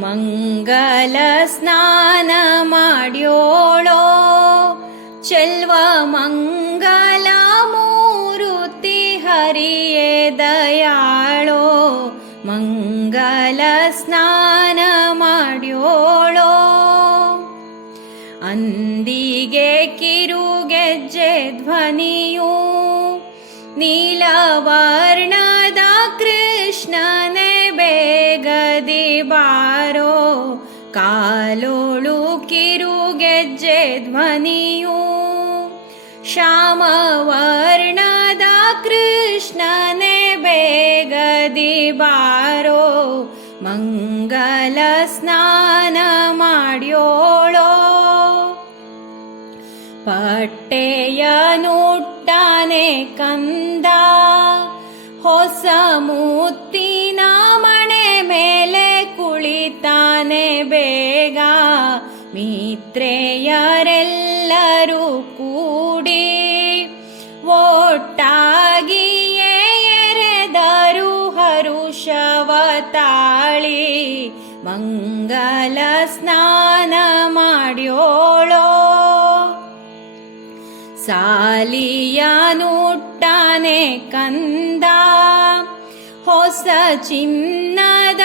मङ्गल चल्व मंगला मङ्गलमूरुति हरिये दयाळो मङ्गल स्नान माड्योळो अिरु किरुगेज्जे ध्वनि नीलवर्णदा कृष्णने बे बारो कालोळु ಬೇಗದಿ ಬಾರೋ ಮಂಗಲ बेगदि बारो ಪಟ್ಟೆಯ स्नान ಕಂದ ಹೊಸ ಮೂತಿ ತಾನೆ ಬೇಗ ಮಿತ್ರೆಯರೆಲ್ಲರೂ ಕೂಡಿ ಒಟ್ಟಾಗಿ ಎರೆದರು ಹರುಷವ ತಾಳಿ ಮಂಗಲ ಸ್ನಾನ ಮಾಡ್ಯೋಳೋ ಸಾಲಿಯನುಟ್ಟನೆ ಕಂದ ಹೊಸ ಚಿನ್ನದ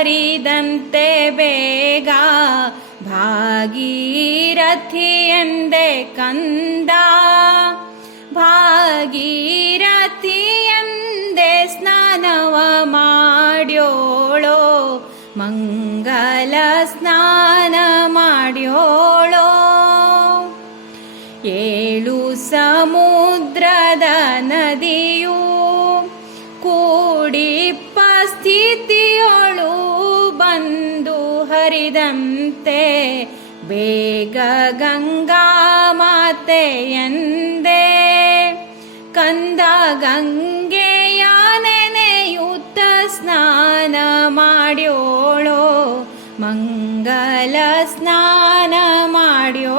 ಹರಿದಂತೆ ಬೇಗ ಭಾಗೀರಥಿ ಎಂದೆ ಕಂದ ಭಾಗೀರಥಿ ಎಂದೆ ಸ್ನಾನವ ಮಾಡ್ಯೋಳೋ ಮಂಗಲ ಸ್ನಾನ ಮಾಡ್ಯೋಳೋ ಏಳು ಸಮುದ್ರದ ನದಿಯು ಕೂಡಿಪ್ಪ ಸ್ಥಿತಿಯೋ ಹರಿದಂತೆ ಬೇಗ ಗಂಗಾ ಮಾತೆಯಂದೇ ಕಂದ ಗಂಗೆಯ ನೆನೆಯುತ್ತ ಸ್ನಾನ ಮಾಡ್ಯೋಳೋ ಮಂಗಲ ಸ್ನಾನ ಮಾಡ್ಯೋ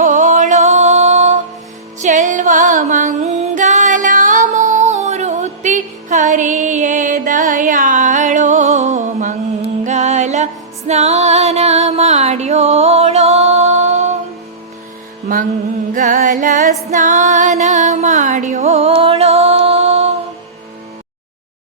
ಸ್ನಾನ ಮಾಡ್ಯೋಳೋ ಮಂಗಲ ಸ್ನಾನ ಮಾಡ್ಯೋಳೋ